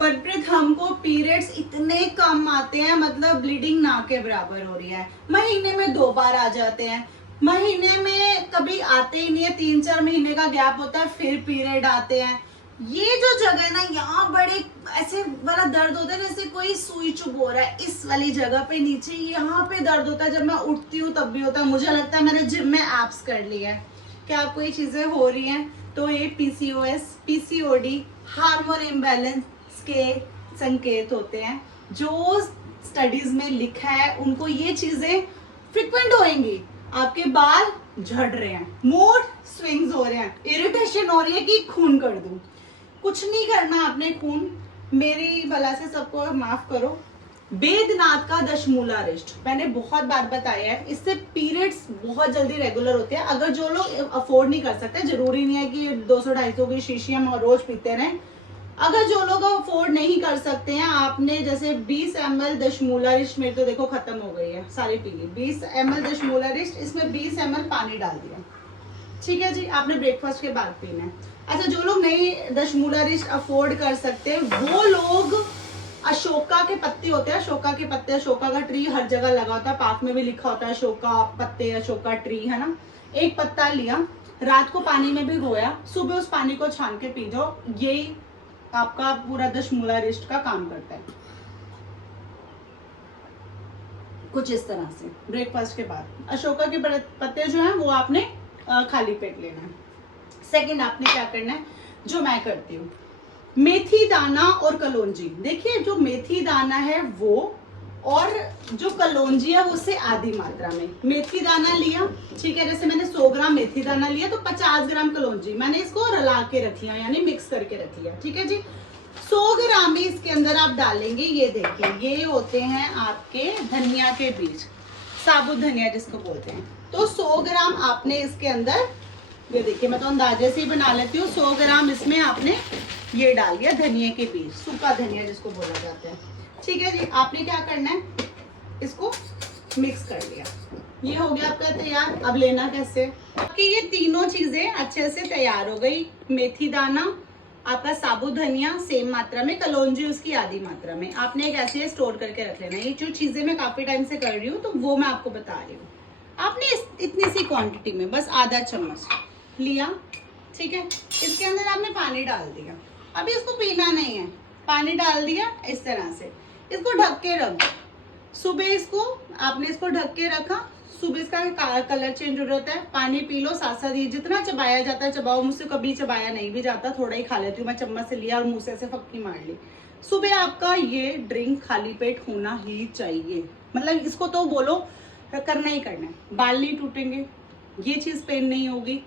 परप्रीत हमको पीरियड्स इतने कम आते हैं, मतलब ब्लीडिंग ना के बराबर हो रही है। महीने में 2 बार आ जाते हैं, महीने में कभी आते ही नहीं है, 3-4 महीने का गैप होता है फिर पीरियड आते हैं। ये जो जगह है ना, यहाँ बड़े ऐसे वाला दर्द होता है जैसे कोई सुई चुभ हो रहा है। इस वाली जगह पे नीचे यहाँ पे दर्द होता है, जब मैं उठती हूँ तब भी होता है। मुझे लगता है मैंने जिम में एब्स कर लिया है। क्या आपको ये चीजें हो रही हैं? तो ये पीसीओएस, पीसीओडी, हार्मोन इम्बैलेंस के संकेत होते हैं। जो स्टडीज में लिखा है उनको ये चीजें फ्रिक्वेंट होंगी। आपके बाल झड़ रहे हैं, मूड स्विंग्स हो रहे हैं, इरिटेशन हो रही है कि खून कर दूं। कुछ नहीं करना आपने खून, मेरी भला से सबको माफ करो। बैद्यनाथ का दशमूला रिष्ट मैंने बहुत बार बताया है, इससे पीरियड्स बहुत जल्दी रेगुलर होते हैं। अगर जो लोग अफोर्ड नहीं कर सकते, जरूरी नहीं है कि 200-250 की शीशी हम रोज पीते रहें। अगर जो लोग अफोर्ड नहीं कर सकते हैं, आपने जैसे 20 ml दशमूला रिष्ट, मेरी तो देखो खत्म हो गई है, सारी पी ली। 20 ml दशमूला रिष्ट, इसमें 20 ml पानी डाल दिया, ठीक है जी। आपने ब्रेकफास्ट के बाद पीना है। अच्छा, जो लोग नहीं दशमूला रिष्ट अफोर्ड कर सकते, वो लोग अशोका के पत्ते होते हैं, अशोका के पत्ते, अशोका का ट्री हर जगह लगा होता है, पार्क में भी लिखा होता है अशोका पत्ते, अशोका ट्री, है ना। एक पत्ता लिया, रात को पानी में भिगोया, सुबह उस पानी को छान के पी जाओ। यही आपका पूरा दशमूला रिष्ट का काम करता है। कुछ इस तरह से ब्रेकफास्ट के बाद अशोका के पत्ते जो हैं वो आपने खाली पेट लेना है। सेकंड आपने क्या करना है, जो मैं करती हूँ, मेथी दाना और कलौंजी। देखिए, जो मेथी दाना है वो, और जो कलौंजी है वो उससे आधी मात्रा में। मेथी दाना लिया, ठीक है, जैसे मैंने 100 ग्राम मेथी दाना लिया तो 50 ग्राम कलौंजी मैंने इसको रला के रख लिया, यानी मिक्स करके रख लिया, ठीक है जी। 100 ग्राम ही इसके अंदर आप डालेंगे। ये देखिए, ये होते हैं आपके धनिया के बीज, साबुत धनिया जिसको बोलते हैं। तो 100 ग्राम आपने इसके अंदर, ये देखिए मैं तो अंदाजे से ही बना लेती हूँ, 100 ग्राम इसमें आपने ये डाल दिया धनिया के बीज, सूखा धनिया जिसको बोला जाता है, ठीक है जी। आपने क्या करना है, इसको मिक्स कर लिया, ये हो गया आपका तैयार। अब लेना कैसे, आपकी ये तीनों चीजें अच्छे से तैयार हो गई। मेथी दाना, आपका साबुत धनिया सेम मात्रा में, कलौंजी उसकी आधी मात्रा में। आपने एक ऐसे स्टोर करके रख लेना। ये जो चीजें मैं काफी टाइम से कर रही हूँ तो वो मैं आपको बता रही हूँ। आपने इतनी सी क्वांटिटी में बस आधा चम्मच लिया, ठीक है। इसके अंदर आपने पानी डाल दिया, अभी इसको पीना नहीं है, पानी डाल दिया इस तरह से, इसको ढक के रख दो। सुबह इसको आपने इसको ढक के रखा, सुबह इसका कलर चेंज हो जाता है, पानी पी लो साथ साथ। ये जितना चबाया जाता है चबाओ, मुझसे कभी चबाया नहीं भी जाता, थोड़ा ही खा लेती हूँ मैं, चम्मच से लिया और मुंह से ऐसे फक्की मार ली। सुबह आपका ये ड्रिंक खाली पेट होना ही चाहिए, मतलब इसको तो बोलो करना ही करना है। बाल नहीं टूटेंगे, ये चीज पेन नहीं होगी,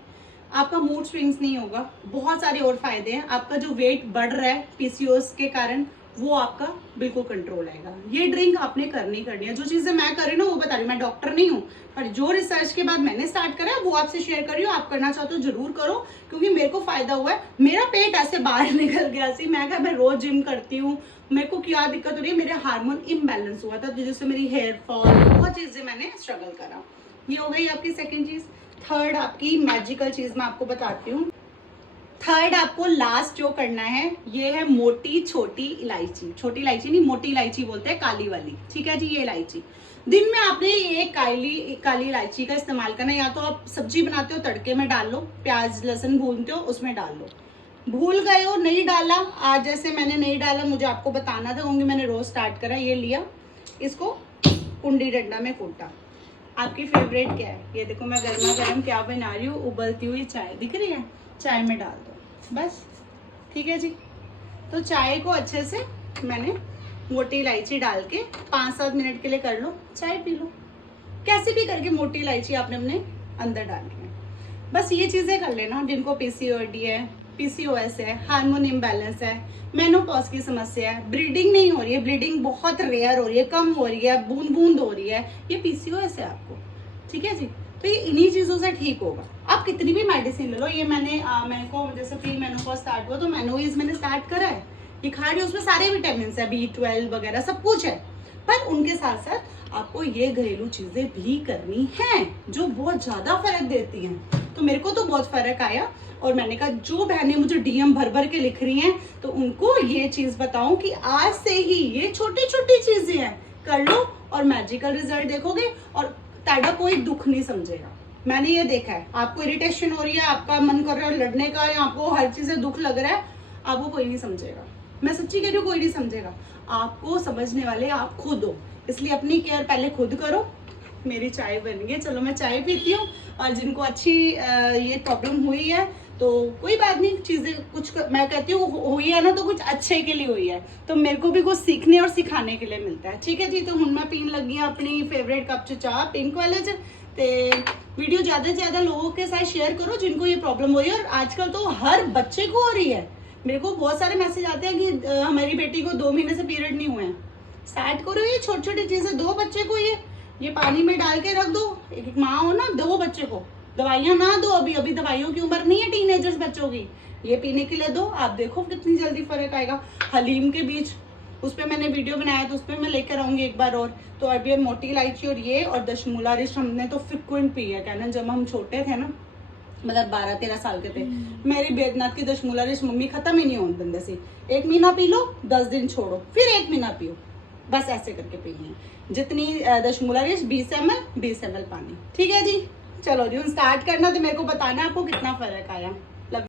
आपका मूड स्विंग्स नहीं होगा, बहुत सारे और फायदे हैं। आपका जो वेट बढ़ रहा है पीसीओएस के कारण, वो आपका बिल्कुल कंट्रोल आएगा। ये ड्रिंक आपने करनी है। जो चीजें मैं कर रही हूँ वो बता रही हूँ, मैं डॉक्टर नहीं हूँ, पर जो रिसर्च के बाद मैंने स्टार्ट करा है वो आपसे शेयर कर रही हूँ। आप करना चाहते हो जरूर करो, क्योंकि मेरे को फायदा हुआ है। मेरा पेट ऐसे बाहर निकल गया सी, मैं रोज जिम करती हूँ, मेरे को क्या दिक्कत हो रही है, मेरे हार्मोन इम्बैलेंस हुआ था, जिससे मेरी हेयर फॉल, बहुत चीजें मैंने स्ट्रगल करा। ये हो गई आपकी सेकेंड चीज। थर्ड आपकी मैजिकल चीज मैं आपको बताती हूँ। थर्ड आपको लास्ट जो करना है, ये है मोटी छोटी इलायची। छोटी इलायची नहीं, मोटी इलायची बोलते हैं, काली वाली, ठीक है जी। ये इलायची दिन में आपने ये काली इलायची का इस्तेमाल करना है। या तो आप सब्जी बनाते हो तड़के में डाल लो, प्याज लहसुन भूनते हो उसमें डाल लो। भूल गए हो, नहीं डाला, आज जैसे मैंने नहीं डाला, मुझे आपको बताना था क्योंकि मैंने रोज स्टार्ट करा। ये लिया, इसको कुंडी डंडा में कूटा। आपकी फेवरेट क्या है, ये देखो मैं गर्मा गर्म क्या बना रही हूँ, उबलती हुई चाय दिख रही है, चाय में डाल दो बस, ठीक है जी। तो चाय को अच्छे से मैंने मोटी इलायची डाल के 5-7 मिनट के लिए कर लो, चाय पी लो। कैसे भी करके मोटी इलायची आपने अपने अंदर डालनी है। बस ये चीजें कर लेना जिनको पीसीओडी है, पीसीओएस है, हार्मोन इम्बैलेंस है, मेनोपॉज की समस्या है, ब्लीडिंग नहीं हो रही है, ब्लीडिंग बहुत रेयर हो रही है, कम हो रही है, बूंद बूंद हो रही है, ये पीसीओएस है आपको, ठीक है जी। तो ये इन्हीं चीजों से ठीक होगा। आप कितनी भी मेडिसिन ले लो, ये मैंने को जैसे प्री मेनोपॉज स्टार्ट हुआ तो मेनोइज मैंने स्टार्ट करा है, ये खा रही हूँ, उसमें सारे विटामिन है, B12 वगैरह सब कुछ है, पर उनके साथ साथ आपको ये घरेलू चीजें भी करनी है जो बहुत ज्यादा फर्क देती हैं। तो तो मेरे को तो बहुत फर्क आया। और मैंने कहा जो बहनें मुझे डीएम भर भर के लिख रही हैं तो उनको ये चीज बताऊं कि आज से ही ये छोटी छोटी चीजें हैं, कर लो और मैजिकल रिजल्ट देखोगे और ताड़ा कोई दुख नहीं समझेगा। मैंने ये देखा है, आपको इरिटेशन हो रही है, आपका मन कर रहा है लड़ने का, या आपको हर चीज से दुख लग रहा है, आपको कोई नहीं समझेगा। मैं सच्ची कह रही हूँ, कोई नहीं समझेगा। आपको समझने वाले आप खुद हो, इसलिए अपनी केयर पहले खुद करो। मेरी चाय बन गई, चलो मैं चाय पीती हूँ। और जिनको अच्छी ये प्रॉब्लम हुई है तो कोई बात नहीं, चीजें कुछ मैं कहती हूँ हुई है ना तो कुछ अच्छे के लिए हुई है, तो मेरे को भी कुछ सीखने और सिखाने के लिए मिलता है। ठीक है जी, तो हुण मैं पीन लगी हाँ अपनी फेवरेट कप च चाह पिंक वाले च। ते वीडियो ज्यादा से ज्यादा लोगों के साथ शेयर करो जिनको ये प्रॉब्लम हो रही है। और आजकल तो हर बच्चे को हो रही है। मेरे को बहुत सारे मैसेज आते हैं कि हमारी बेटी को 2 महीने से पीरियड नहीं हुए हैं। स्टार्ट करो ये छोटी छोटी चीजें, दो बच्चे को ये पानी में डाल के रख दो। एक माँ हो ना, दो बच्चे को दवाइयां ना दो, अभी दवाइयों की उम्र नहीं है टीनेजर्स बच्चों की, ये पीने के लिए दो। आप देखो कितनी जल्दी फर्क आएगा। हलीम के बीज, उस पर मैंने वीडियो बनाया तो उस पर मैं लेकर आऊंगी एक बार और। तो अभी मोटी इलायची और ये और दशमूला रिश हमने तो फ्रिक्वेंट पी है। कहना जब हम छोटे थे ना, मतलब 12-13 साल के थे, मेरी बेदनाथ की दशमूला रिश मम्मी खत्म ही नहीं होने देंगे सी। 1 महीना पी लो, 10 दिन छोड़ो, फिर 1 महीना पियो, बस ऐसे करके पीनी है। जितनी दशमूला रिश 20 ml पानी। ठीक है जी, चलो जी स्टार्ट करना, तो मेरे को बताना आपको कितना फर्क आया।